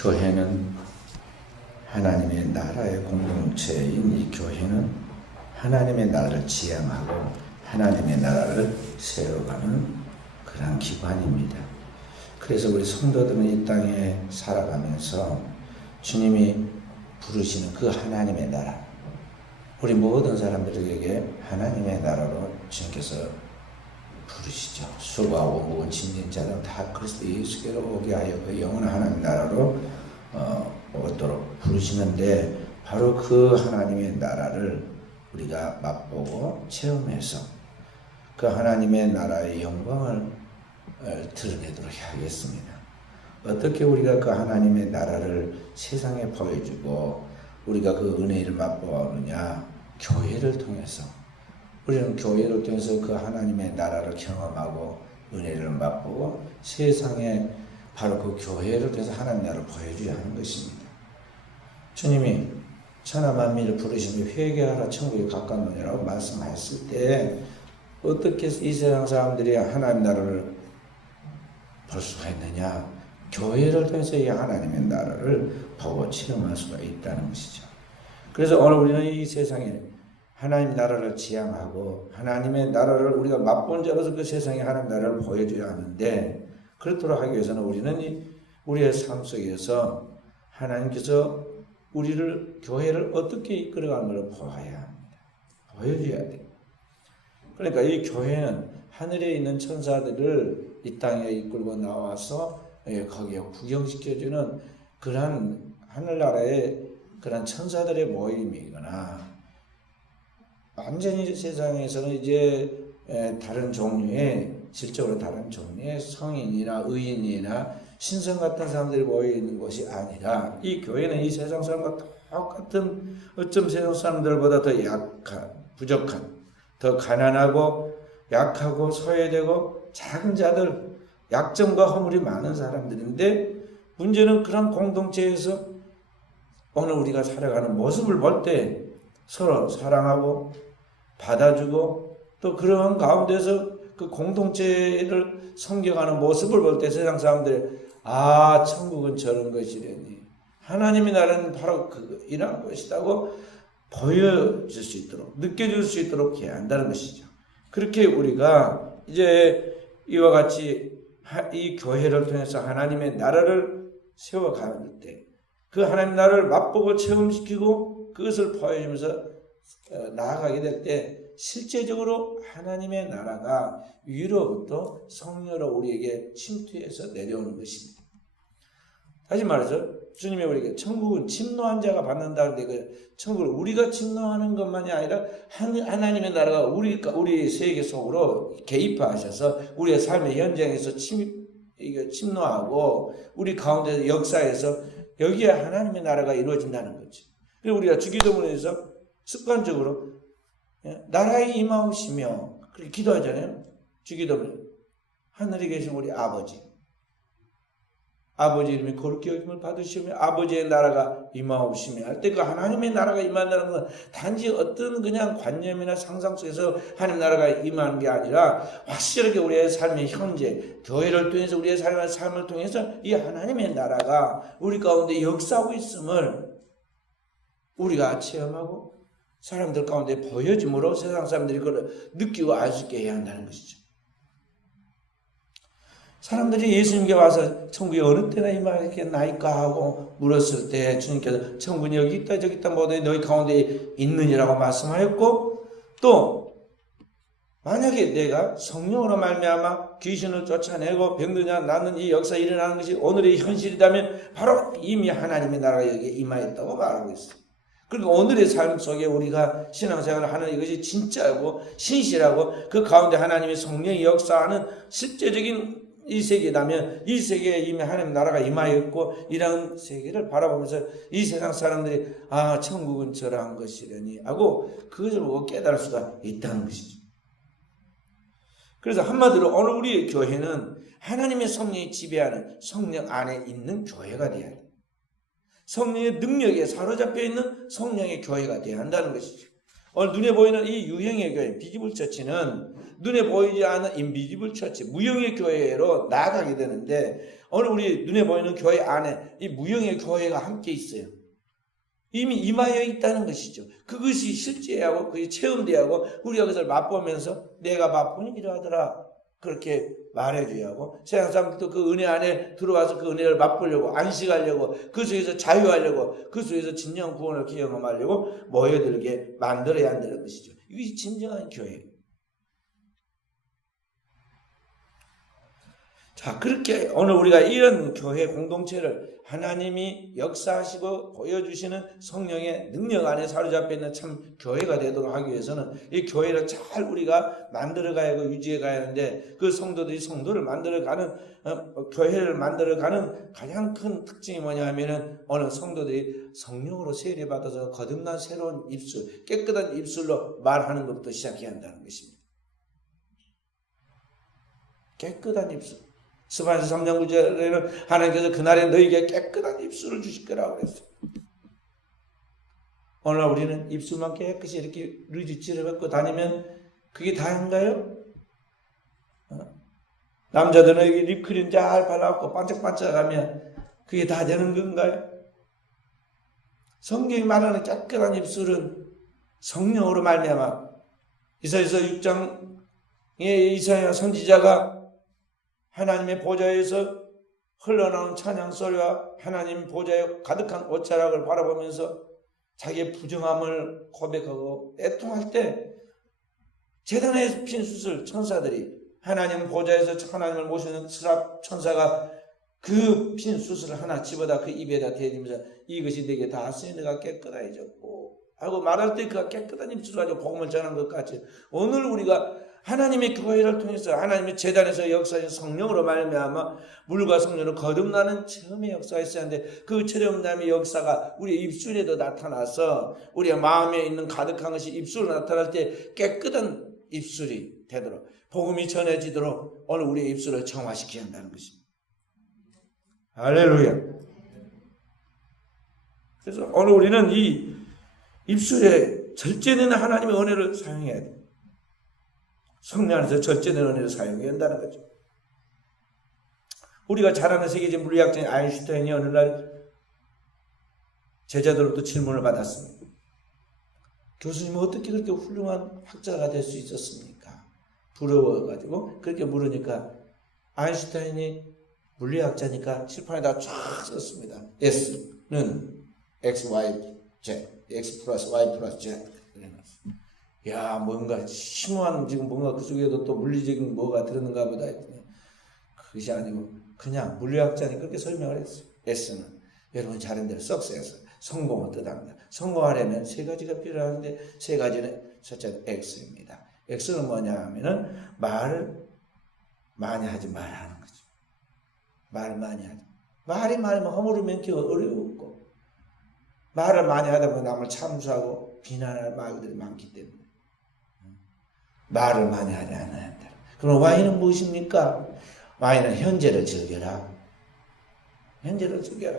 교회는 하나님의 나라의 공동체인 이 교회는 하나님의 나라를 지향하고 하나님의 나라를 세워가는 그런 기관입니다. 그래서 우리 성도들은 이 땅에 살아가면서 주님이 부르시는 그 하나님의 나라, 우리 모든 사람들에게 하나님의 나라로 주님께서 부르시죠. 수고하고 무거운 짐진 자는 다 그리스도 예수께로 오게 하여 그 영원한 하나님 나라로 오도록 부르시는데, 바로 그 하나님의 나라를 우리가 맛보고 체험해서 그 하나님의 나라의 영광을 드러내도록 하겠습니다. 어떻게 우리가 그 하나님의 나라를 세상에 보여주고 우리가 그 은혜를 맛보느냐? 교회를 통해서. 우리는 교회를 통해서 그 하나님의 나라를 경험하고 은혜를 맛보고 세상에 바로 그 교회를 통해서 하나님의 나라를 보여줘야 하는 것입니다. 주님이 천하 만민을 부르시며 회개하라 천국에 가까우니라고 말씀하셨을 때 어떻게 이 세상 사람들이 하나님 나라를 볼 수가 있느냐? 교회를 통해서 이 하나님의 나라를 보고 체험할 수가 있다는 것이죠. 그래서 오늘 우리는 이 세상에 하나님 나라를 지향하고 하나님의 나라를 우리가 맛본 자로서 그 세상에 하나님 나라를 보여줘야 하는데, 그렇도록 하기 위해서는 우리는 우리의 삶 속에서 하나님께서 우리를 교회를 어떻게 이끌어가는 걸 보아야 합니다. 보여줘야 돼요. 그러니까 이 교회는 하늘에 있는 천사들을 이 땅에 이끌고 나와서 거기에 구경시켜주는 그러한 하늘나라의 그런 천사들의 모임이거나, 완전히 세상에서는 이제 다른 종류의, 질적으로 다른 종류의 성인이나 의인이나 신성 같은 사람들이 모여 있는 곳이 아니라, 이 교회는 이 세상 사람과 똑같은, 어쩜 세상 사람들보다 더 약한, 부족한, 더 가난하고 약하고 소외되고 작은 자들, 약점과 허물이 많은 사람들인데, 문제는 그런 공동체에서 오늘 우리가 살아가는 모습을 볼 때 서로 사랑하고 받아주고, 또 그런 가운데서 그 공동체를 섬겨가는 모습을 볼 때 세상 사람들이 천국은 저런 것이려니, 하나님의 나라는 바로 이런 것이라고 보여줄 수 있도록, 느껴줄 수 있도록 해야 한다는 것이죠. 그렇게 우리가 이제 이와 같이 이 교회를 통해서 하나님의 나라를 세워갈 때, 그 하나님의 나라를 맛보고 체험시키고 그것을 보여주면서 나아가게 될 때, 실제적으로 하나님의 나라가 위로부터 성령으로 우리에게 침투해서 내려오는 것입니다. 다시 말해서 주님이 우리에게 천국은 침노한 자가 받는다는데, 그 천국을 우리가 침노하는 것만이 아니라 하나님의 나라가 우리 세계 속으로 개입하셔서 우리의 삶의 현장에서 침노하고 우리 가운데 역사에서 여기에 하나님의 나라가 이루어진다는 거죠. 그리고 우리가 주기도문에서 습관적으로 나라에 임하오시며 그렇게 기도하잖아요. 주기도문. 하늘에 계신 우리 아버지 이름이 거룩히 여김을 받으시며 아버지의 나라가 임하오시며 할 때, 그 하나님의 나라가 임한다는 건 단지 어떤 그냥 관념이나 상상 속에서 하나님 나라가 임하는 게 아니라, 확실하게 우리의 삶의 현재, 교회를 통해서 우리의 삶을 통해서 이 하나님의 나라가 우리 가운데 역사하고 있음을 우리가 체험하고 사람들 가운데 보여줌으로 세상 사람들이 그걸 느끼고 알 수 있게 해야 한다는 것이죠. 사람들이 예수님께 와서 천국이 어느 때나 임하겠나이까 하고 물었을 때, 주님께서 천국이 여기 있다 저기 있다 모두 너희 가운데 있느니라고 말씀하였고, 또 만약에 내가 성령으로 말미암아 귀신을 쫓아내고 병든 자 낫는 이 역사 일어나는 것이 오늘의 현실이라면 바로 이미 하나님의 나라가 여기에 임하였다고 말하고 있어요. 그리고 오늘의 삶 속에 우리가 신앙생활을 하는 이것이 진짜고 신실하고 그 가운데 하나님의 성령이 역사하는 실제적인 이 세계라면, 이 세계에 이미 하나님 나라가 임하였고, 이런 세계를 바라보면서 이 세상 사람들이 천국은 저러한 것이려니 하고 그것을 보고 깨달을 수가 있다는 것이죠. 그래서 한마디로 오늘 우리의 교회는 하나님의 성령이 지배하는 성령 안에 있는 교회가 되어야 돼요. 성령의 능력에 사로잡혀 있는 성령의 교회가 되어야 한다는 것이죠. 오늘 눈에 보이는 이 유형의 교회, 비지불 처치는 눈에 보이지 않는 인비지블 처치, 무형의 교회로 나아가게 되는데, 오늘 우리 눈에 보이는 교회 안에 이 무형의 교회가 함께 있어요. 이미 임하여 있다는 것이죠. 그것이 실제하고 그것이 체험되하고 우리가 그것을 맛보면서 내가 맛보니 이러하더라 그렇게 말해줘야 하고, 세상 사람들도 그 은혜 안에 들어와서 그 은혜를 맛보려고, 안식하려고, 그 속에서 자유하려고, 그 속에서 진정 구원을 경험하려고 모여들게 만들어야 한다는 것이죠. 이것이 진정한 교회예요. 자, 그렇게 오늘 우리가 이런 교회 공동체를 하나님이 역사하시고 보여주시는 성령의 능력 안에 사로잡혀 있는 참 교회가 되도록 하기 위해서는 이 교회를 잘 우리가 만들어가야 하고 유지해가야 하는데, 그 성도들이 성도를 만들어가는 교회를 만들어가는 가장 큰 특징이 뭐냐 하면은, 오늘 성도들이 성령으로 세례받아서 거듭난 새로운 입술, 깨끗한 입술로 말하는 것부터 시작해야 한다는 것입니다. 깨끗한 입술. 스바냐 3장 9절에는 하나님께서 그날에 너희에게 깨끗한 입술을 주실 거라고 그랬어요. 오늘 우리는 입술만 깨끗이 이렇게 르지치를 갖고 다니면 그게 다인가요? 남자들은 여기 립크림 잘 발라갖고 반짝반짝하면 그게 다 되는 건가요? 성경이 말하는 깨끗한 입술은 성령으로 말미암아, 이사야서 6장에 이사야 선지자가 하나님의 보좌에서 흘러나온 찬양 소리와 하나님 보좌에 가득한 옷자락을 바라보면서 자기의 부정함을 고백하고 애통할 때, 제단에 핀 수술 천사들이 하나님 보좌에서 하나님을 모시는 스랍 천사가 그 핀 수술을 하나 집어다 그 입에다 대면서 이것이 내게 다 쓰여 내가 깨끗해졌고 하고 말할 때 그가 깨끗한 입술을 가지고 복음을 전한 것 같이, 오늘 우리가 하나님의 교회를 통해서 하나님의 제단에서 역사하신 성령으로 말미암아 물과 성령으로 거듭나는 체험의 역사가 있어야 하는데, 그 체험남의 역사가 우리의 입술에도 나타나서 우리의 마음에 있는 가득한 것이 입술로 나타날 때 깨끗한 입술이 되도록, 복음이 전해지도록 오늘 우리의 입술을 정화시켜야 한다는 것입니다. 할렐루야. 그래서 오늘 우리는 이 입술에 절제되는 하나님의 은혜를 사용해야 돼요. 성령 안에서 절제된 은혜를 사용해야 한다는 거죠. 우리가 잘 아는 세계적 물리학자인 아인슈타인이 어느 날 제자들로부터 질문을 받았습니다. 교수님은 어떻게 그렇게 훌륭한 학자가 될 수 있었습니까? 부러워가지고 그렇게 물으니까 아인슈타인이 물리학자니까 칠판에다 쫙 썼습니다. S는 X, Y, Z, X 플러스 Y 플러스 Z. 야, 뭔가 심오한 지금 뭔가 그 속에도 또 물리적인 뭐가 들었는가 보다 했더니 그것이 아니고 그냥 물리학자니 그렇게 설명을 했어요. S는 여러분 잘한 대로 석세스, 성공을 뜻합니다. 성공하려면 세 가지가 필요한데 세 가지는 첫째 X입니다. X는 뭐냐 하면은 말을 많이 하지 말라 하는 거죠. 말을 많이 하지. 말이 많으면 허물으면 어려웠고, 말을 많이 하다 보면 남을 참수하고 비난할 말들이 많기 때문에 말을 많이 하지 않아야 한다. 그럼 와인은 무엇입니까? 와인은 현재를 즐겨라. 현재를 즐겨라.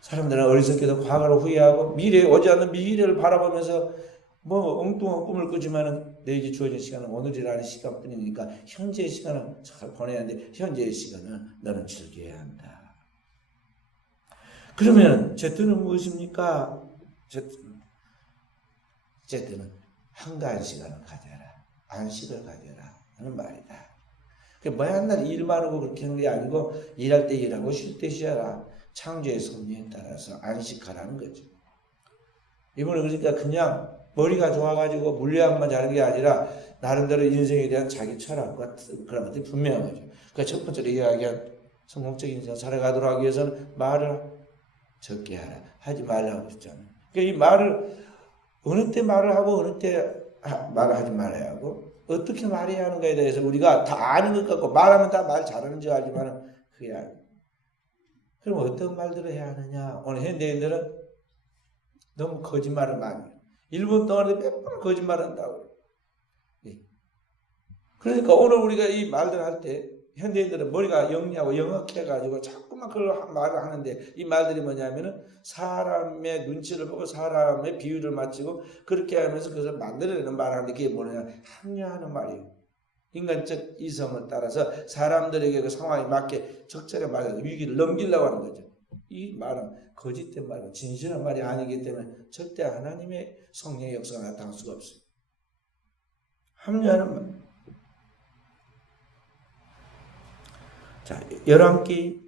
사람들은 어리석게도 과거를 후회하고 미래에 오지 않는 미래를 바라보면서 뭐 엉뚱한 꿈을 꾸지만은 내게 주어진 시간은 오늘이라는 시간뿐이니까 현재의 시간을 잘 보내야 하는데, 현재의 시간을 너는 즐겨야 한다. 그러면 Z는 무엇입니까? Z는 한가한 시간을 가져라. 안식을 가져라 하는 말이다. 맨날 일만 하고 그렇게 하는 게 아니고 일할 때 일하고 쉴 때 쉬어라. 창조의 섭리에 따라서 안식하라는 거죠. 이번에 그러니까 그냥 머리가 좋아가지고 물리학만 잘하는 게 아니라 나름대로 인생에 대한 자기 철학과 그런 것들이 분명한 거죠. 그러니까 첫 번째로 이야기한 성공적인 인생을 살아가도록 하기 위해서는 말을 적게 하라. 하지 말라고 했잖아요. 그러니까 이 말을 어느 때 말을 하고 어느 때 말을 하지 말아야 하고 어떻게 말해야 하는가에 대해서 우리가 다 아는 것 같고 말하면 다 말 잘하는 줄 알지만 그게 아니에요. 그럼 어떤 말들을 해야 하느냐? 오늘 현대인들은 너무 거짓말을 많이 해요. 1분 동안에 몇 번 거짓말 한다고. 그러니까 오늘 우리가 이 말들 할 때 현대인들은 머리가 영리하고 영악해가지고 자꾸만 그걸 말을 하는데, 이 말들이 뭐냐면은 사람의 눈치를 보고 사람의 비유를 맞추고 그렇게 하면서 그것을 만들어내는 말을 하는데, 그게 뭐냐, 합리화하는 말이에요. 인간적 이성을 따라서 사람들에게 그 상황에 맞게 적절히 말해서 위기를 넘기려고 하는 거죠. 이 말은 거짓된 말이고 진실한 말이 아니기 때문에 절대 하나님의 성령의 역사가 나타날 수가 없어요. 합리화하는 말. 자, 열왕기,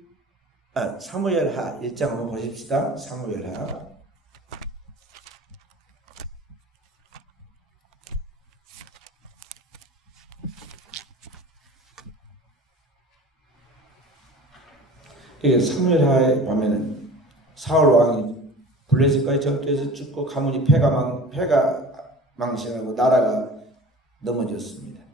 사무엘하 1장 한번 보십시다. 사무엘하. 이게 사무엘하에 보면은 사울 왕이 블레셋과의 전투에서 죽고 가문이 패가 망신하고 나라가 넘어졌습니다.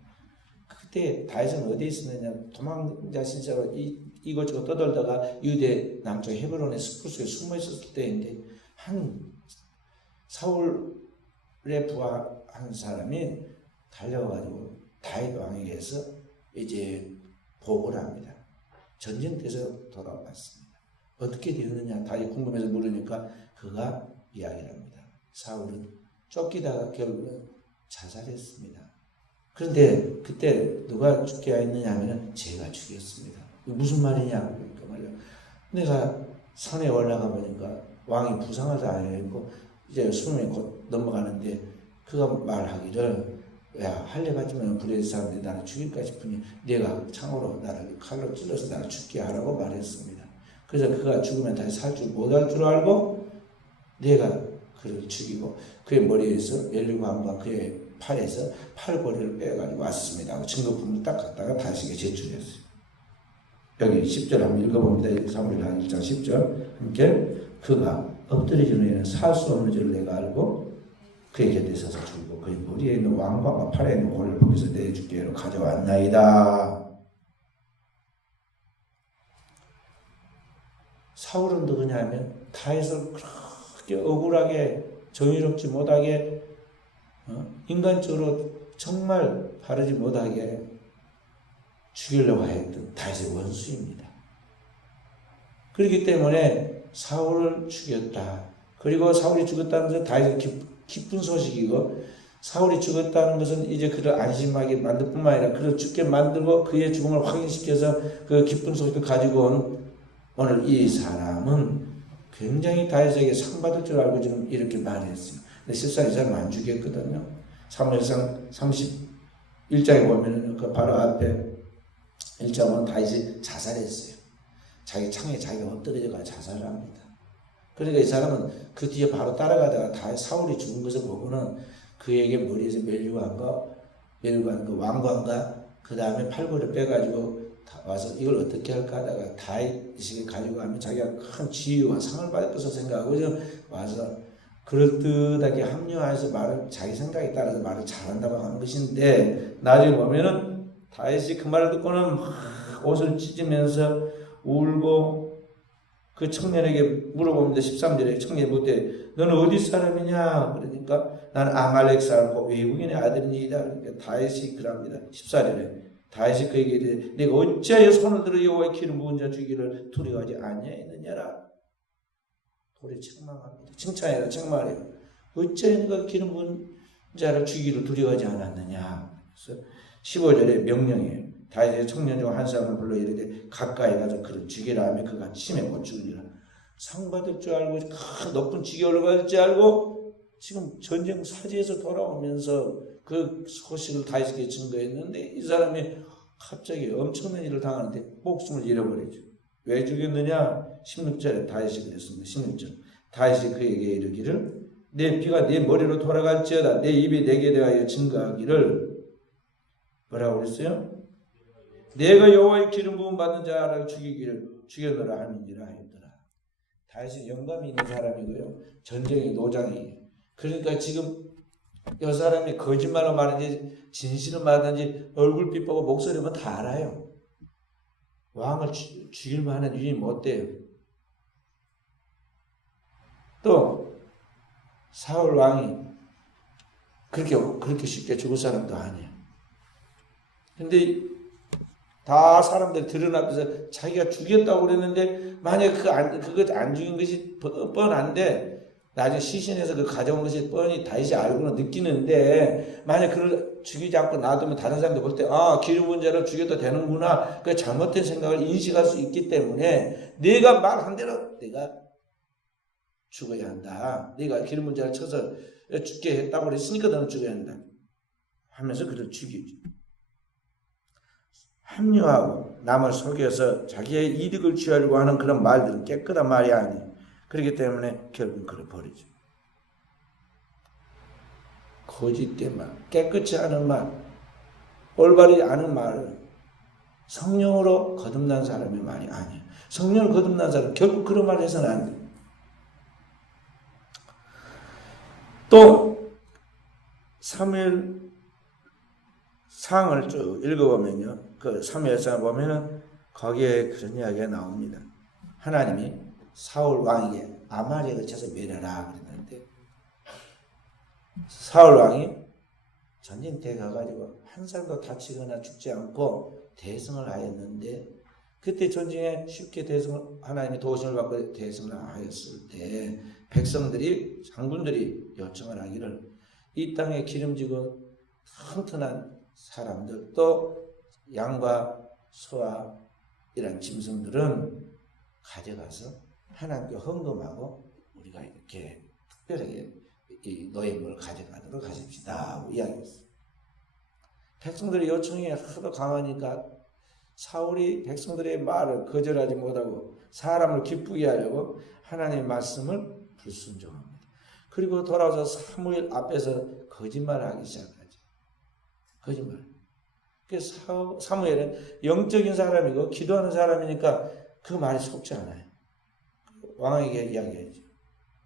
그때 다윗은 어디에 있었느냐, 도망자 신세로 이곳저곳 떠돌다가 유대 남쪽 헤브론의 숲을 속에 숨어 있었을 때인데, 한 사울의 부하 한 사람이 달려가지고 다윗 왕에게서 이제 보고를 합니다. 전쟁터에서 돌아왔습니다. 어떻게 되었느냐 다윗이 궁금해서 물으니까 그가 이야기를 합니다. 사울은 쫓기다가 결국은 자살했습니다. 그런데 그때 누가 죽게 했느냐 하면 제가 죽였습니다. 무슨 말이냐? 그러니까 말이야. 내가 산에 올라가 보니까 왕이 부상을 당했고 이제 수명이 곧 넘어가는데 그가 말하기를, 야, 할례 받지만 블레셋 사람들이 나를 죽일까 싶으니 내가 창으로 나를 칼로 찔러서 나를 죽게 하라고 말했습니다. 그래서 그가 죽으면 다시 살 줄 못할 줄 알고 내가 그를 죽이고 그의 머리에서 멜리관과 그의 팔에서 팔걸이를 빼가지고 왔습니다. 증거품을 딱 갖다가 다시게 제출했어요. 여기 10절 한번 읽어봅니다. 사무엘하 1장 10절 함께. 그가 엎드리기 전에는 살 수 없는 줄 내가 알고 그의 곁에 서서 죽고 그의 머리에 있는 왕관과 팔에 있는 골을 벗겨서 내 주께로 가져왔나이다. 사울은 누구냐면 다윗을 그렇게 억울하게 정의롭지 못하게 인간적으로 정말 바르지 못하게 죽이려고 했던 다윗의 원수입니다. 그렇기 때문에 사울을 죽였다. 그리고 사울이 죽었다는 것은 다윗의 기쁜 소식이고, 사울이 죽었다는 것은 이제 그를 안심하게 만들 뿐만 아니라 그를 죽게 만들고 그의 죽음을 확인시켜서 그 기쁜 소식을 가지고 온 오늘 이 사람은 굉장히 다윗에게 상 받을 줄 알고 지금 이렇게 말했어요. 근데 실상 이 사람은 안 죽였거든요. 사무엘상 31장에 보면은 그 바로 앞에 1장은 다윗이 자살했어요. 자기 창에 자기가 엎드려가 자살을 합니다. 그러니까 이 사람은 그 뒤에 바로 따라가다가 다윗 사울이 죽은 것을 보고는 그에게 머리에서 멜리관과 그 왕관과 그 다음에 팔걸이를 빼가지고 와서 이걸 어떻게 할까 하다가 다윗이 가지고 가면 자기가 큰 지위와 상을 받을 것을 생각하고 와서 그럴듯하게 합리화해서 말을 자기 생각에 따라서 말을 잘한다고 하는 것인데, 나중에 보면은 다윗이 그 말을 듣고는 막 옷을 찢으면서 울고 그 청년에게 물어봅니다. 13절에 청년이 묻되 너는 어디 사람이냐? 그러니까 나는 아말렉 사람이고 외국인의 아들이니이다. 그러니까 다윗이 그럽니다. 14절에 다윗이 그에게 이르되 내가 어찌하여 손을 들어 여호와의 기름 부은 자 죽이기를 두려워하지 아니하였느냐라. 돌이 책망합니다. 칭찬이라 책망해요. 어찌하여 네가 기름 부은 자를 죽이기를 두려워하지 않았느냐. 그래서 15절에 명령이에요. 다윗의 청년 중 한 사람을 불러 이르되 가까이 가서 그를 죽이라 하며 그가 침에 못 죽으리라. 상 받을 줄 알고 큰 높은 직에 올라갈 줄 알고 지금 전쟁 사지에서 돌아오면서 그 소식을 다윗에게 증거했는데 이 사람이 갑자기 엄청난 일을 당하는데 목숨을 잃어버리죠. 왜 죽였느냐? 16절에 다윗이 그랬습니다. 16절 다윗이 그에게 이르기를 내 피가 내 머리로 돌아갈지어다 내 입이 내게 대하여 증거하기를 뭐라고 그랬어요? 내가 여호와의 기름 부음 받는 자를 죽여노라 하는지라 하였더라. 다윗은 영감이 있는 사람이고요. 전쟁의 노장이에요. 그러니까 지금 이 사람이 거짓말을 말하는지 진실을 말하는지 얼굴빛 보고 목소리만 다 알아요. 왕을 죽일 만한 유인이 못 돼요. 또 사울 왕이 그렇게 쉽게 죽을 사람도 아니에요. 근데 다 사람들이 들은 앞에서 자기가 죽였다고 그랬는데 만약 그거 안 죽인 것이 뻔한데 나중에 시신에서 그 가져온 것이 뻔히 다시 알고는 느끼는데 만약 그를 죽이지 않고 놔두면 다른 사람들 볼 때 기름 부은 자를 죽여도 되는구나 그 잘못된 생각을 인식할 수 있기 때문에 내가 말한 대로 내가 죽어야 한다. 네가 기름 부은 자를 쳐서 죽게 했다고 그랬으니까 너는 죽어야 한다 하면서 그를 죽이죠. 합리화하고 남을 속여서 자기의 이득을 취하려고 하는 그런 말들은 깨끗한 말이 아니에요. 그렇기 때문에 결국 그를 버리죠. 거짓된 말, 깨끗이 하는 말, 올바르지 않은 말은 성령으로 거듭난 사람의 말이 아니에요. 성령으로 거듭난 사람은 결국 그런 말을 해서는 안 돼요. 또 사무엘 상을 쭉 읽어보면요. 그 사무엘상을 보면은 거기에 그런 이야기가 나옵니다. 하나님이 사울 왕에게 아말렉을 쳐서 멸하라 그랬는데 사울 왕이 전쟁터에 가가지고 한 사람도 다치거나 죽지 않고 대승을 하였는데 그때 전쟁에 쉽게 하나님의 도우심을 받고 대승을 하였을 때 백성들이 장군들이 요청을 하기를 이 땅에 기름지고 튼튼한 사람들 또 양과 소와 이런 짐승들은 가져가서 하나님께 헌금하고 우리가 이렇게 특별하게 이 노예물을 가져가도록 하십시다 하고 이야기했어요. 백성들의 요청이 하도 강하니까 사울이 백성들의 말을 거절하지 못하고 사람을 기쁘게 하려고 하나님의 말씀을 불순종합니다. 그리고 돌아와서 사무엘 앞에서 거짓말을 하기 시작하죠. 거짓말. 그래서 사무엘은 영적인 사람이고 기도하는 사람이니까 그 말이 속지 않아요. 왕에게 이야기하죠.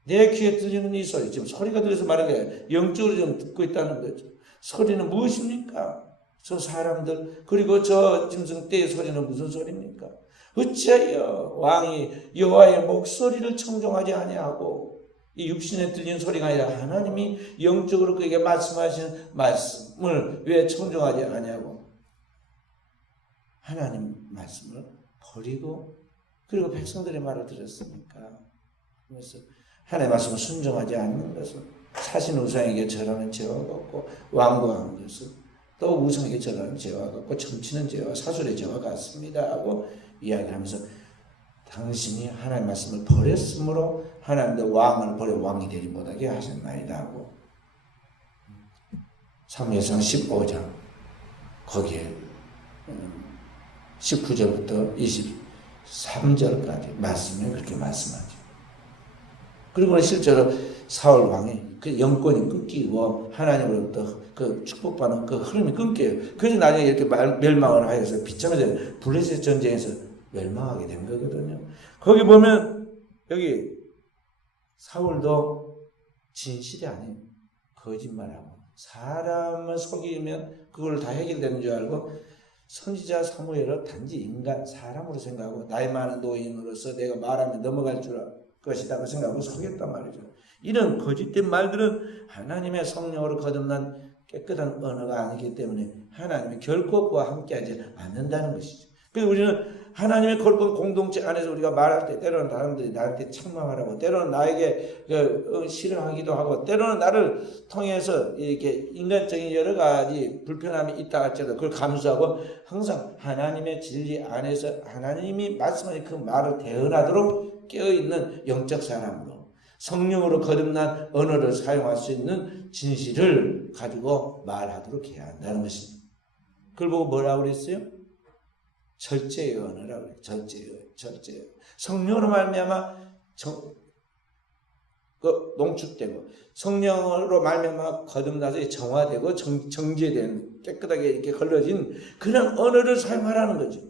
내 귀에 들리는 이 소리, 지금 소리가 들려서 말하는 거예요. 영적으로 좀 듣고 있다는 거죠. 소리는 무엇입니까? 저 사람들 그리고 저 짐승 떼의 소리는 무슨 소리입니까? 어찌하여 왕이 여호와의 목소리를 청종하지 아니하고 이 육신에 들리는 소리가 아니라 하나님이 영적으로 그에게 말씀하시는 말씀을 왜 청종하지 아니하고 하나님 말씀을 버리고 그리고 백성들의 말을 들었습니까? 그래서 하나님의 말씀을 순종하지 않는 것은 사신 우상에게 절하는 죄와 같고 완고한 것은 또 우상에게 절하는 죄와 같고 점치는 죄와 사술의 죄와 같습니다 하고 이야기하면서 당신이 하나님의 말씀을 버렸으므로 하나님의 왕을 버려 왕이 되지 못하게 하셨나이다 하고 사무엘상 15장 거기에 19절부터 23절까지 말씀에 그렇게 말씀하죠. 그리고 실제로 사울 왕이 그 영권이 끊기고 하나님으로부터 그 축복받는 그 흐름이 끊겨요. 그래서 나중에 이렇게 멸망을 하여서 비참해서 블레셋 전쟁에서 멸망하게 된 거거든요. 거기 보면 여기 사울도 진실이 아니에요. 거짓말하고 사람을 속이면 그걸 다 해결되는 줄 알고 선지자 사무엘을 단지 인간 사람으로 생각하고 나이 많은 노인으로서 내가 말하면 넘어갈 것이다 그 생각하고 속였단 말이죠. 이런 거짓된 말들은 하나님의 성령으로 거듭난 깨끗한 언어가 아니기 때문에 하나님이 결코 그와 함께하지 않는다는 것이죠. 그래서 우리는 하나님의 거룩한 공동체 안에서 우리가 말할 때 때로는 사람들이 나한테 책망하라고 때로는 나에게 싫어하기도 하고 때로는 나를 통해서 이렇게 인간적인 여러 가지 불편함이 있다 할지라도 그걸 감수하고 항상 하나님의 진리 안에서 하나님이 말씀하신 그 말을 대언하도록 깨어있는 영적 사람으로 성령으로 거듭난 언어를 사용할 수 있는 진실을 가지고 말하도록 해야 한다는 것입니다. 그걸 보고 뭐라고 그랬어요? 절제의 언어라고 그래요. 절제의 성령으로 말미암아 농축되고 성령으로 말미암아 거듭나서 정화되고 정제된 깨끗하게 이렇게 걸러진 그런 언어를 사용하라는 거죠.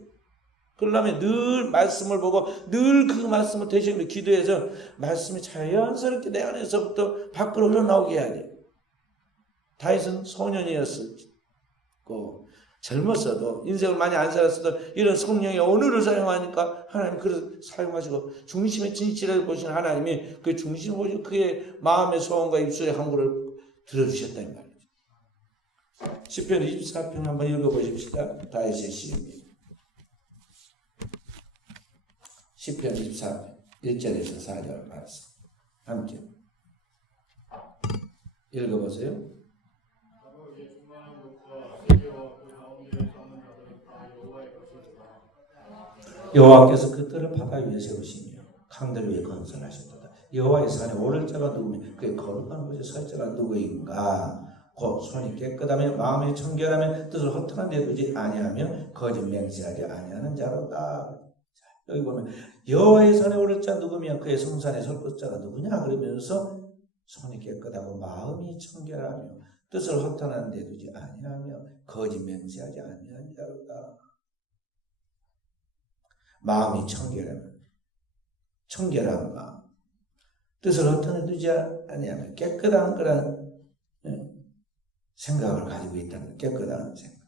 그러려면 늘 말씀을 보고 늘 그 말씀을 되시면 기도해서 말씀이 자연스럽게 내 안에서부터 밖으로 흘러나오게 해야 돼요. 다윗은 소년이었고 젊었어도 인생을 많이 안 살았어도 이런 성령의 언어를 사용하니까 하나님 그를 사용하시고 중심의 진실을 보시는 하나님이 그 중심을 보시고 그의 마음의 소원과 입술의 항구를 들어주셨다는 말이죠. 시편 24편 한번 읽어보십시다. 다윗의 시입니다. 시편 24편 1절에서 4절 말씀 함께 읽어보세요. 여호와께서 그들을 바다 위에 세우시며 강들 위에 건설하셨도다. 여호와의 산에 오를 자가 누구며 그의 거룩한 곳에 설 자가 누구인가? 곧 손이 깨끗하며 마음이 청결하며 뜻을 허탄한 데 두지 아니하며 거짓 맹세하지 아니하는 자로다. 여기 보면 여호와의 산에 오를 자 누구며 그의 성산에 설 자가 누구냐 그러면서 손이 깨끗하고 마음이 청결하며 뜻을 허탄한 데 두지 아니하며 거짓 맹세하지 아니하는 자로다. 마음이 청결한 마음, 뜻을 허탄에 두지 아니하며 깨끗한 그런 생각을 가지고 있다는 깨끗한 생각.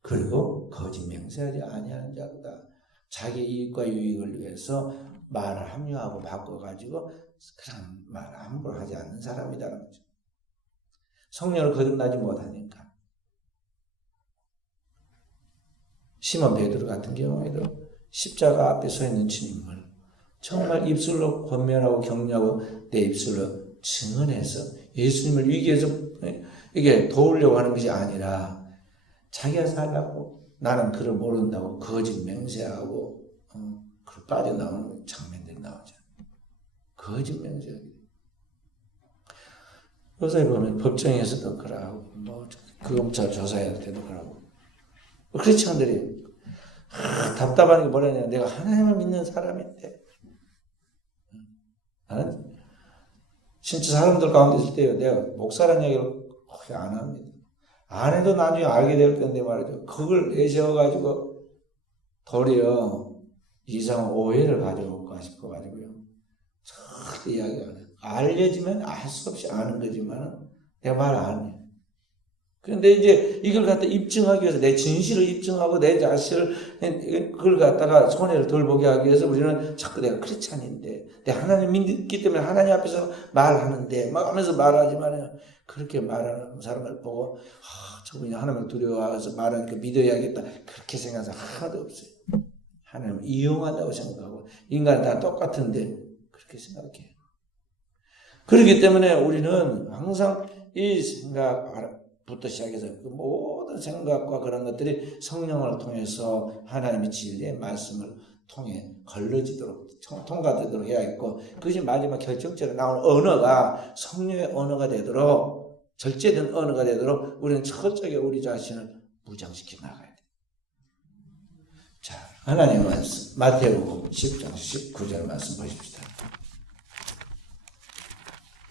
그리고 거짓 맹세하지 아니하는 자로다. 자기 이익과 유익을 위해서 말을 합리화하고 바꿔가지고 그런 말을 함부로 하지 않는 사람이라는 거죠. 성령을 거듭나지 못하니까. 시몬 베드로 같은 경우에도 십자가 앞에 서 있는 주님을 정말 입술로 권면하고 격려하고 내 입술로 증언해서 예수님을 위기에서 이게 도우려고 하는 것이 아니라 자기가 살라고 나는 그를 모른다고 거짓 맹세하고 그 빠져나오는 장면들이 나오죠. 거짓 맹세하기. 요새 보면 법정에서도 그러고 뭐 검찰 조사할 때도 그러고 크리스찬들이 답답한 게 뭐냐면 내가 하나님을 믿는 사람인데 나는 진짜 사람들 가운데 있을 때 내가 목사라는 얘기를 거의 안 합니다. 안 해도 나중에 알게 될 건데 말이죠. 그걸 내세워가지고 도리어 이상한 오해를 가져올까 싶어가지고요. 절대 이야기 안 해요. 알려지면 알 수 없이 아는 거지만 내가 말 안 해요. 그런데 이제 이걸 갖다 입증하기 위해서 내 진실을 입증하고 내 자신을 그걸 갖다가 손해를 덜 보게 하기 위해서 우리는 자꾸 내가 크리스찬인데 내가 하나님 믿기 때문에 하나님 앞에서 말하는데 막 하면서 말하지만 그렇게 말하는 사람을 보고 저분이 하나님을 두려워해서 말하니까 믿어야겠다 그렇게 생각하는 사람 하나도 없어요. 하나님을 이용한다고 생각하고 인간은 다 똑같은데 그렇게 생각해요. 그렇기 때문에 우리는 항상 이 생각부터 시작해서 그 모든 생각과 그런 것들이 성령을 통해서 하나님의 진리의 말씀을 통해 걸러지도록 통과되도록 해야 했고 그것이 마지막 결정적으로 나오는 언어가 성령의 언어가 되도록 절제된 언어가 되도록 우리는 철저하게 우리 자신을 무장시켜 나가야 돼요. 자, 하나님의 말씀 마태복음 10장 19절 말씀 보십시다.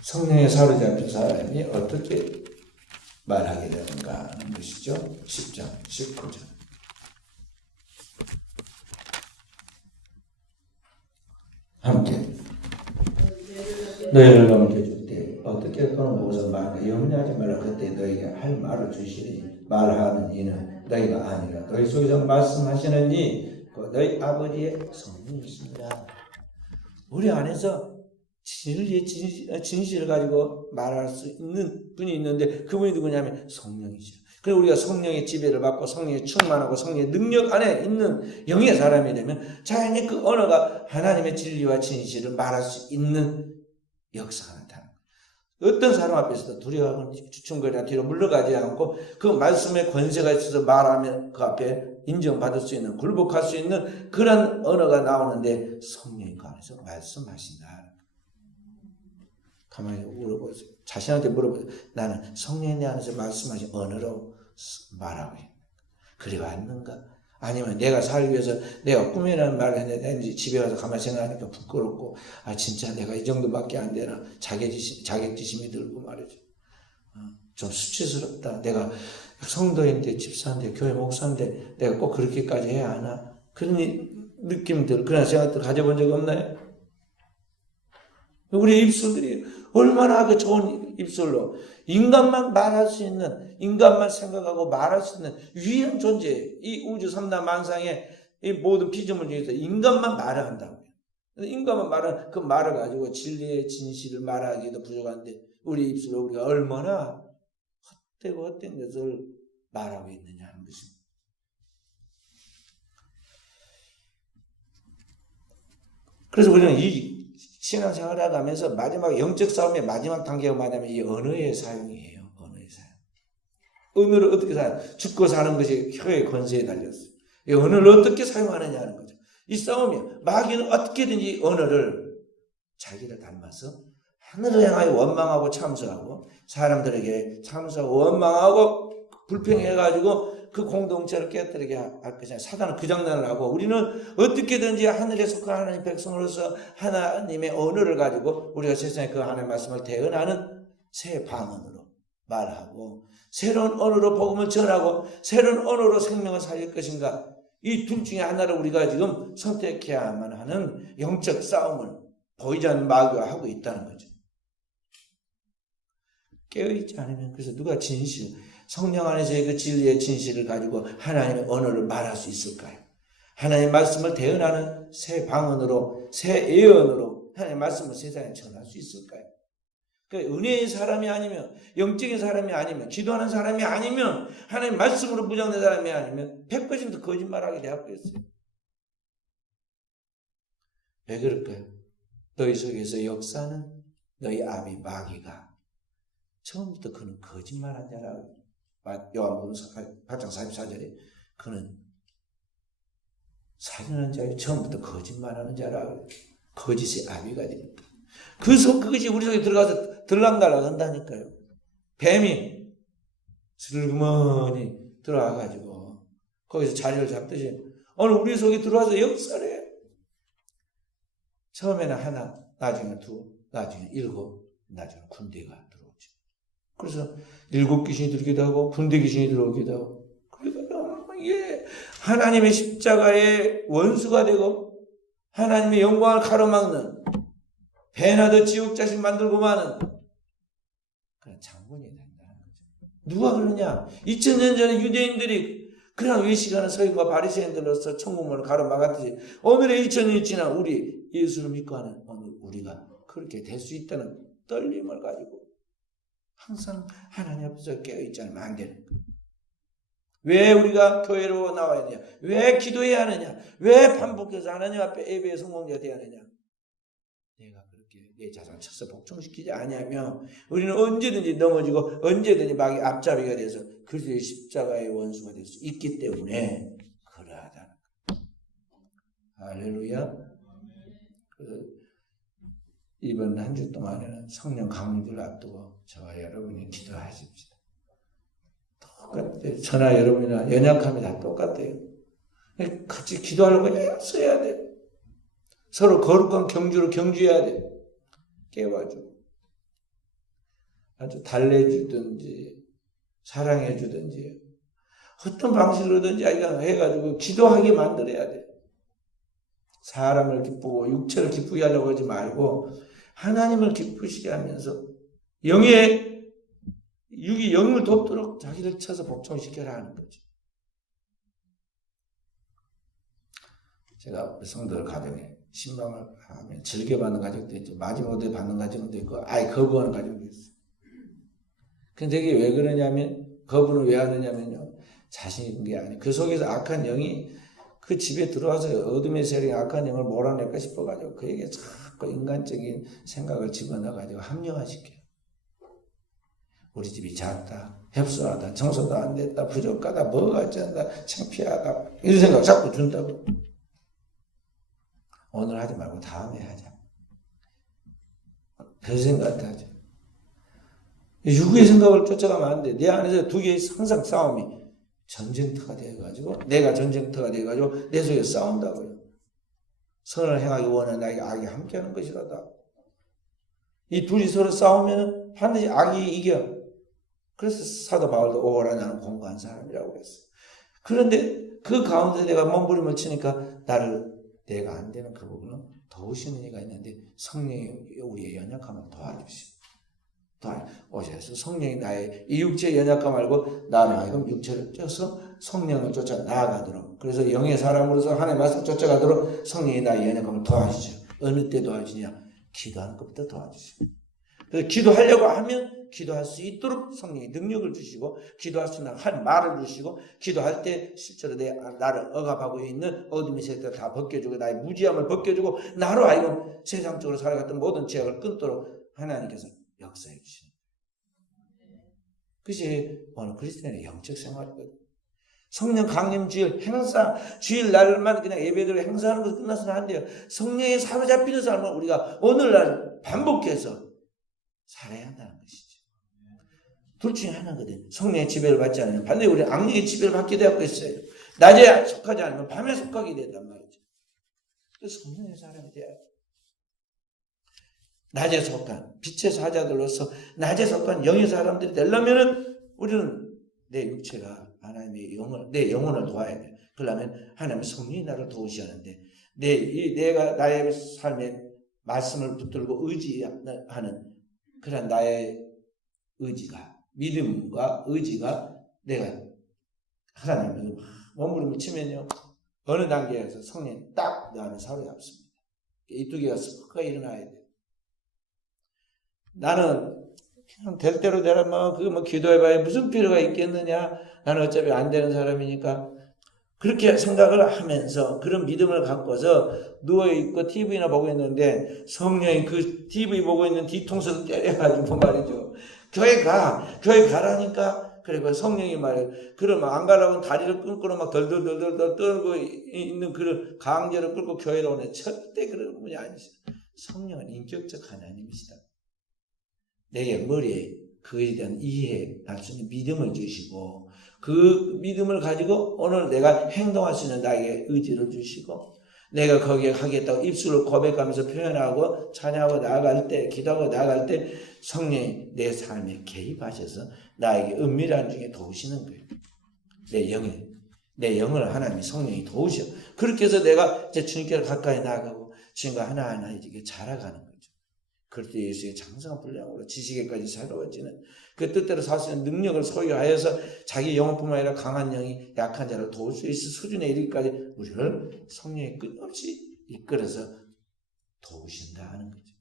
성령에 사로잡힌 사람이 어떻게 말하게 되는가 하는 것이죠. 10장 19절. 함께 너희를 넘겨줄 때 어떻게 또는 무엇을 말하냐 염려하지 말라. 그때 너희에게 할 말을 주시니 말하는 이는 너희가 아니라 너희 속에서 말씀하시는 이 너희 아버지의 성령이십니다. 우리 안에서 진리의 진실을 가지고 말할 수 있는 분이 있는데 그분이 누구냐면 성령이죠. 그래서 우리가 성령의 지배를 받고 성령의 충만하고 성령의 능력 안에 있는 영의 사람이 되면 자연히 그 언어가 하나님의 진리와 진실을 말할 수 있는 역사가 나타나는 거예요. 어떤 사람 앞에서도 두려워하고 주춤거리나 뒤로 물러가지 않고 그 말씀의 권세가 있어서 말하면 그 앞에 인정받을 수 있는 굴복할 수 있는 그런 언어가 나오는데 성령이 그 안에서 말씀하신다. 가만히 물어보세요. 자신한테 물어보세요. 나는 성령이 내 안에서 말씀하신 언어로 말하고 있는가? 그래 왔는가? 아니면 내가 살기 위해서 내가 꿈이라는 말을 했는데 집에 가서 가만히 생각하니까 부끄럽고 진짜 내가 이 정도밖에 안 되나 자격지심이 들고 말이죠. 좀 수치스럽다. 내가 성도인데 집사인데 교회 목사인데 내가 꼭 그렇게까지 해야 하나? 그런 느낌들 그런 생각들 가져본 적 없나요? 우리 입술들이 얼마나 그 좋은 입술로 인간만 말할 수 있는 인간만 생각하고 말할 수 있는 유일한 존재 이 우주 삼라만상의 이 모든 피조물 중에서 인간만 말을 한다고요. 인간만 말은 그 말을 가지고 진리의 진실을 말하기도 부족한데 우리 입술로 우리가 얼마나 헛되고 헛된 것을 말하고 있느냐 하는 것입니다. 그래서 우리는 이 신앙생활을 하면서 마지막 영적 싸움의 마지막 단계가 뭐냐면 이 언어의 사용이에요. 언어의 사용. 언어를 어떻게 사용? 죽고 사는 것이 혀의 권세에 달렸어요. 이 언어를 어떻게 사용하느냐 하는 거죠. 이 싸움이요. 마귀는 어떻게든지 언어를 자기를 닮아서 하늘을 향하여 원망하고 참소하고 사람들에게 참소하고 원망하고 불평해가지고 그 공동체를 깨뜨리게 할 것이냐. 사단은 그 장난을 하고 우리는 어떻게든지 하늘에 속한 하나님 백성으로서 하나님의 언어를 가지고 우리가 세상에 그 하나님의 말씀을 대언하는 새 방언으로 말하고 새로운 언어로 복음을 전하고 새로운 언어로 생명을 살릴 것인가. 이 둘 중에 하나를 우리가 지금 선택해야만 하는 영적 싸움을 보이지 않는 마귀와 하고 있다는 거죠. 깨어있지 않으면 그래서 누가 진실, 성령 안에서의 그 진리의 진실을 가지고 하나님의 언어를 말할 수 있을까요? 하나님의 말씀을 대언하는 새 방언으로, 새 예언으로 하나님의 말씀을 세상에 전할 수 있을까요? 그러니까 은혜의 사람이 아니면, 영적인 사람이 아니면, 기도하는 사람이 아니면, 하나님의 말씀으로 무장된 사람이 아니면 100% 거짓말하게 되었어요. 왜 그럴까요? 너희 속에서 역사는 너희 아비 마귀가 처음부터 그는 거짓말한 자라고. 요한복음 8장 44절에 그는 살인하는 자의 처음부터 거짓말하는 자라고. 거짓의 아비가 됩니다. 그것이 우리 속에 들어가서 들락날락 한다니까요. 뱀이 슬그머니 들어와가지고 거기서 자리를 잡듯이 오늘 우리 속에 들어와서 역사를 해요. 처음에는 하나, 나중에 두, 나중에 일곱, 나중에 군대가 들어오죠. 그래서 일곱 귀신이 들기도 하고 군대 귀신이 들어오기도 하고 그러니까 이게 하나님의 십자가의 원수가 되고 하나님의 영광을 가로막는 배나더 지옥 자식 만들고 마는 그런 장군이 된다는 거죠. 누가 그러냐? 2000년 전에 유대인들이 그냥 외식하는 서인과 바리새인들로서 천국문을 가로막았듯이 오늘의 2000년이 지난 우리 예수를 믿고 하는 오늘 우리가 그렇게 될 수 있다는 떨림을 가지고 항상 하나님 앞에서 깨어있지 않으면 안 되는 거예요. 왜 우리가 교회로 나와야 되냐? 왜 기도해야 하느냐? 왜 반복해서 하나님 앞에 예배의 성공자 되어야 하느냐? 내가 그렇게 내 자산 쳐서 복종시키지 않으면 우리는 언제든지 넘어지고 언제든지 마귀 앞잡이가 돼서 그리스도의 십자가의 원수가 될 수 있기 때문에 그러하다는 거예요. 할렐루야. 이번 한 주 동안에는 성령 강림을 앞두고 저와 여러분이 기도하십시다. 똑같아요. 저나 여러분이나 연약함이 다 똑같아요. 같이 기도하려고 애써야 돼요. 서로 거룩한 경주로 경주해야 돼요. 깨워주고 아주 달래주든지 사랑해주든지 어떤 방식으로든지 해가지고 기도하게 만들어야 돼요. 사람을 기쁘고 육체를 기쁘게 하려고 하지 말고 하나님을 기쁘시게 하면서 육이 영을 돕도록 자기를 쳐서 복종시켜라 하는 거죠. 제가 성도들 가정에 신방을 하면 즐겨받는 가정도 있죠. 마지못해 받는 가정도 있고 아예 거부하는 가정도 있어요. 근데 이게 왜 그러냐면 거부는 왜 하느냐면요. 자신 있는 게 아니에요. 그 속에서 악한 영이 그 집에 들어와서 어둠의 세력이 악한 영을 몰아낼까 싶어가지고 그에게 자꾸 인간적인 생각을 집어넣어가지고 합리화시켜요. 우리 집이 작다, 협소하다, 청소도 안 됐다, 부족하다, 뭐가 어쩐다, 창피하다 이런 생각 자꾸 준다고. 오늘 하지 말고 다음에 하자. 별 생각도 하자. 육의 생각을 쫓아가면 안 돼. 내 안에서 두 개의 항상 싸움이 전쟁터가 되어가지고 내가 전쟁터가 되어가지고 내 속에 싸운다고요. 선을 행하기 원하는 나에게 악이 함께하는 것이라다. 이 둘이 서로 싸우면 반드시 악이 이겨. 그래서 사도 바울도 오라 나는 공부한 사람이라고 했어요. 그런데 그 가운데 내가 몸부림을 치니까 내가 안 되는 그 부분은 도우시는 이가 있는데 성령이 우리의 연약함을 도와주시오. 오셔서 성령이 나의 이 육체의 연약함 알고 나는 하여금 육체를 쪄서 성령을 쫓아 나아가도록 그래서 영의 사람으로서 하나님의 말씀 쫓아가도록 성령이 나의 연약함을 도와주시오. 어느 때 도와주냐? 기도하는 것부터 도와주시오. 그래서 기도하려고 하면 기도할 수 있도록 성령이 능력을 주시고, 기도할 수 있는 한 말을 주시고, 기도할 때 실제로 나를 억압하고 있는 어둠의 세력을 다 벗겨주고, 나의 무지함을 벗겨주고, 나로 하여금 세상적으로 살아갔던 모든 죄악을 끊도록 하나님께서 역사해 주시는 거예요. 그것이 오늘 그리스도인의 영적 생활이거든요. 성령 강림 주일 행사, 주일 날만 그냥 예배대로 행사하는 것도 끝나서는 안 돼요. 성령에 사로잡히는 삶을 우리가 오늘날 반복해서 살아야 한다는 것이죠. 둘 중에 하나거든요. 성령의 지배를 받지 않으면 반대로 우리는 악령의 지배를 받게 되고 있어요. 낮에 속하지 않으면 밤에 속하게 된단 말이죠. 그래서 성령의 사람이 돼야 돼요. 낮에 속한 빛의 사자들로서 낮에 속한 영의 사람들이 되려면은 우리는 내 육체가 하나님의 내 영혼을 도와야 돼. 그러려면 하나님의 성령이 나를 도우셔야 하는데, 내가 나의 삶에 말씀을 붙들고 의지하는 그런 나의 의지가, 믿음과 의지가 내가 하나님을 몸부림을 치면요, 어느 단계에서 성령이 딱 내 안에 사로잡습니다. 이 두 개가 섞어 일어나야 돼요. 나는 그냥 될 대로 되라, 기도해봐야 무슨 필요가 있겠느냐. 나는 어차피 안 되는 사람이니까. 그렇게 생각을 하면서 그런 믿음을 갖고서 누워있고 TV나 보고 있는데 성령이 그 TV 보고 있는 뒤통수를 때려가지고 말이죠. 교회 가라니까. 그리고 성령이 말이에요. 그러면 안 가라고 다리를 끊고 막 덜덜덜덜 떨고 있는 그런 강제로 끌고 교회로 오네. 절대 그런 분이 아니시죠. 성령은 인격적 하나님이시다. 내게 머리에 그에 대한 이해, 나중에 믿음을 주시고, 그 믿음을 가지고 오늘 내가 행동할 수 있는 나에게 의지를 주시고, 내가 거기에 하겠다고 입술을 고백하면서 표현하고 찬양하고 나아갈 때, 기도하고 나아갈 때 성령이 내 삶에 개입하셔서 나에게 은밀한 중에 도우시는 거예요. 내 영을 하나님이 성령이 도우셔. 그렇게 해서 내가 이제 주님께 가까이 나아가고 주님과 하나하나 이렇게 자라가는 거예요. 그럴 때 예수의 장성한 분량으로 지식에까지 새로워지는 그 뜻대로 살 수 있는 능력을 소유하여서 자기 영혼뿐만 아니라 강한 영이 약한 자를 도울 수 있을 수준에 이르기까지 우리를 성령이 끝없이 이끌어서 도우신다 하는 거죠.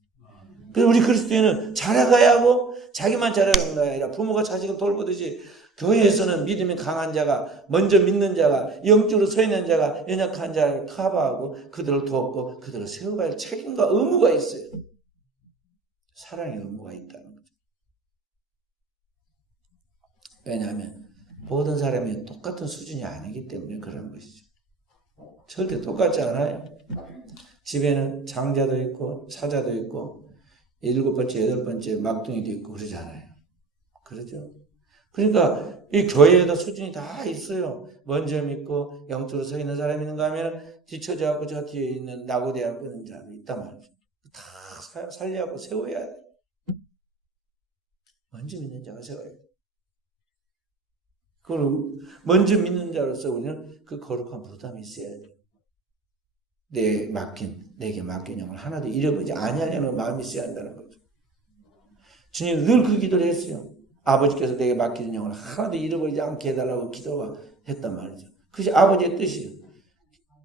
그래서 우리 그리스도인은 자라가야 하고, 자기만 자라가는 게 아니라 부모가 자식을 돌보듯이 교회에서는 믿음이 강한 자가, 먼저 믿는 자가, 영적으로 서 있는 자가 연약한 자를 커버하고 그들을 돕고 그들을 세워가야 할 책임과 의무가 있어요. 사랑의 의무가 있다는 거죠. 왜냐하면 모든 사람이 똑같은 수준이 아니기 때문에 그런 것이죠. 절대 똑같지 않아요. 집에는 장자도 있고 사자도 있고 7번째, 8번째 막둥이도 있고 그러잖아요. 그러죠? 그러니까 이 교회에도 수준이 다 있어요. 먼저 믿고 영적으로 서 있는 사람이 있는가 하면 뒤쳐져갖고 저 뒤에 있는 낙오대하고 있는 사람이 있단 말이죠. 다 살려고 세워야 돼. 먼저 믿는 자가 세워야 돼. 그걸 먼저 믿는 자로서 우리는 그 거룩한 부담이 있어야 돼. 내게 맡긴 영을 하나도 잃어버리지 아니하려는 마음이 있어야 한다는 거죠. 주님 늘 그 기도를 했어요. 아버지께서 내게 맡기는 영을 하나도 잃어버리지 않게 해달라고 기도했단 말이죠. 그것이 아버지의 뜻이에요.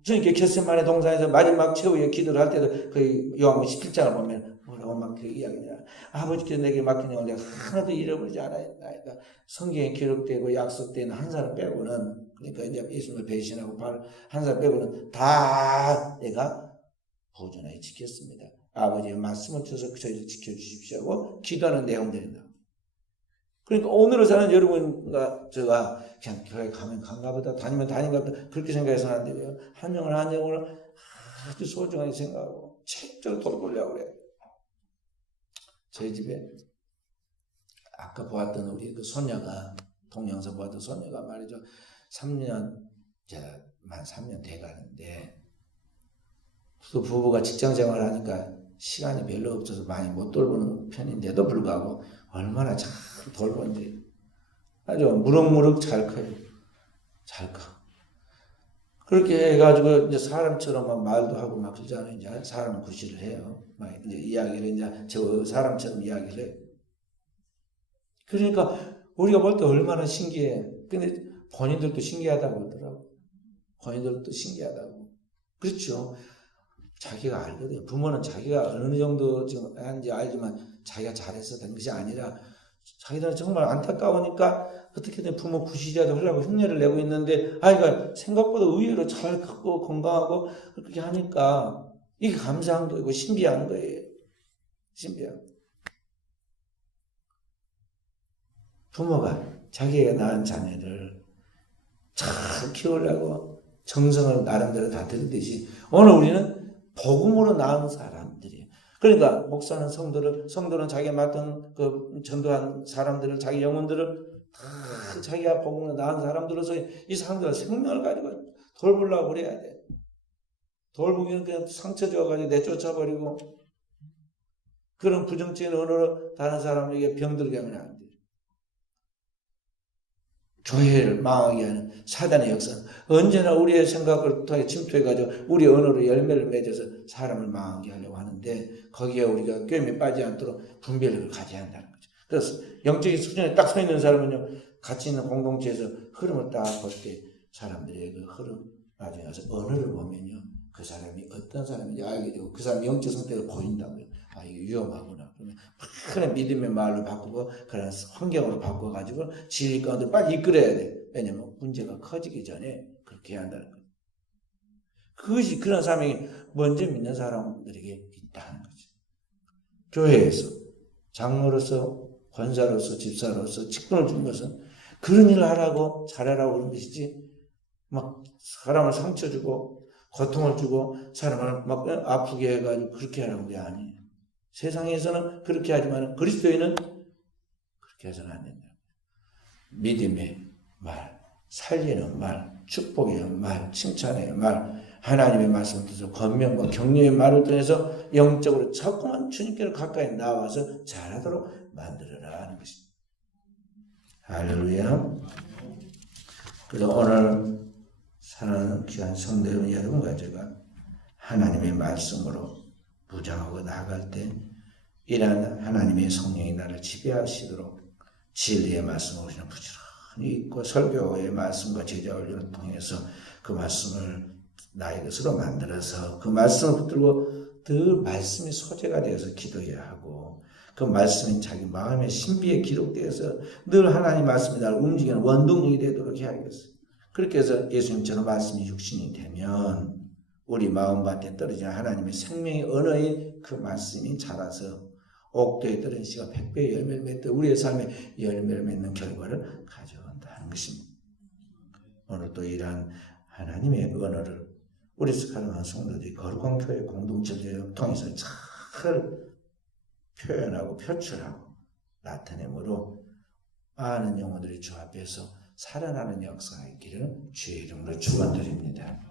주님께 겟세마네 동산에서 마지막 최후의 기도를 할 때도 그 요한복음 17장을 보면 뭐라고 막 그 이야기냐. 아버지께서 내게 맡긴 영을 내가 하나도 잃어버리지 않았나이다. 성경에 기록되고 약속된 한 사람 빼고는, 그러니까 이제 예수님을 배신하고 한 사람 빼고는 다 내가 보존하여 지켰습니다. 아버지의 말씀을 주셔서 저희를 지켜주십시오 하고 기도하는 내용들이다. 그러니까 오늘을 사는 여러분과 제가 그냥 교회 가면 간가 보다, 다니면 다닌가 보다 그렇게 생각해서는 안 되고요. 한 영을 한 영을 아주 소중하게 생각하고 책적으로 돌보려고 그래요. 저희 집에 아까 보았던 우리 그 손녀가, 동영상 보았던 손녀가 말이죠. 3년, 이제 만 3년 돼가는데 또 부부가 직장 생활을 하니까 시간이 별로 없어서 많이 못 돌보는 편인데도 불구하고 얼마나 잘 돌보는지 아주 무럭무럭 잘 커요. 잘 커. 그렇게 해가지고 이제 사람처럼 막 말도 하고 막 그러잖아요. 이제 사람은 구실을 해요. 막 이제 이야기를 이제 저 사람처럼 이야기를 해요. 그러니까 우리가 볼 때 얼마나 신기해. 근데 본인들도 신기하다고 그러더라고. 본인들도 신기하다고. 그렇죠. 자기가 알거든요. 부모는 자기가 어느 정도 지금 하는지 알지만 자기가 잘해서 된 것이 아니라 자기들은 정말 안타까우니까 어떻게든 부모 구실이라도 하려고 흉내를 내고 있는데 아이가 생각보다 의외로 잘 크고 건강하고 그렇게 하니까 이게 감사한 거고 신비한 거예요. 신비한. 부모가 자기가 낳은 자녀를 잘 키우려고 정성을 나름대로 다 들이듯이 오늘 우리는 복음으로 낳은 사람들이에요. 그러니까 목사는 성도는 자기가 맡은 그 전도한 사람들을 자기 영혼들을 다 자기가 복음으로 낳은 사람들로서 이 사람들은 생명을 가지고 돌보려고 그래야 돼. 돌보기는 그냥 상처 줘가지고 내쫓아버리고 그런 부정적인 언어로 다른 사람에게 병들게 하면 안 돼. 교회를 망하게 하는 사단의 역사는 언제나 우리의 생각을 통해 침투해가지고 우리 언어로 열매를 맺어서 사람을 망하게 하려고 하는데 거기에 우리가 꿰매 빠지지 않도록 분별력을 가져야 한다는 거죠. 그래서 영적인 수준에 딱 서 있는 사람은요, 같이 있는 공동체에서 흐름을 딱 볼 때 사람들의 그 흐름, 나중에 가서 언어를 보면요, 그 사람이 어떤 사람인지 알게 되고 그 사람의 영적 상태가 보인다고요. 아, 이게 위험하구나. 그러면 그런 믿음의 말로 바꾸고 그런 환경으로 바꿔가지고 진리 가운데 빨리 이끌어야 돼. 왜냐면 문제가 커지기 전에 그렇게 해야 한다는 거예요. 그것이 그런 사람이 먼저 믿는 사람들에게 있다는 거죠. 교회에서 장로로서 권사로서 집사로서 직분을 준 것은 그런 일을 하라고 잘하라고 그런 것이지 막 사람을 상처 주고 고통을 주고 사람을 막 아프게 해가지고 그렇게 하라는 게 아니에요. 세상에서는 그렇게 하지만 그리스도인은 그렇게 해서는 안 된다. 믿음의 말, 살리는 말, 축복의 말, 칭찬의 말, 하나님의 말씀을 통해서 권면과 격려의 말을 통해서 영적으로 자꾸만 주님께로 가까이 나와서 잘하도록 만들어라 하는 것입니다. 할렐루야. 그래서 오늘 사랑하는 귀한 성도 여러분과 제가 하나님의 말씀으로 무장하고 나아갈 때 이러한 하나님의 성령이 나를 지배하시도록 진리의 말씀을 우리는 부지런히 읽고 설교의 말씀과 제자 훈련을 통해서 그 말씀을 나의 것으로 만들어서 그 말씀을 붙들고 늘 말씀이 소재가 되어서 기도해야 하고 그 말씀이 자기 마음의 신비에 기록되어서 늘 하나님 말씀이 나를 움직이는 원동력이 되도록 해야겠어요. 그렇게 해서 예수님처럼 말씀이 육신이 되면 우리 마음밭에 떨어지는 하나님의 생명의 언어인 그 말씀이 자라서 옥도에 떨어진 씨가 100배의 열매를 맺듯 우리의 삶에 열매를 맺는 결과를 가져온다는 것입니다. 오늘 또 이러한 하나님의 언어를 우리 사랑하는 성도들이 거룩한 교회 공동체를 통해서 잘 표현하고 표출하고 나타내므로 많은 영혼들이 주 앞에서 살아나는 역사가 있기를 주의 이름으로 축원드립니다.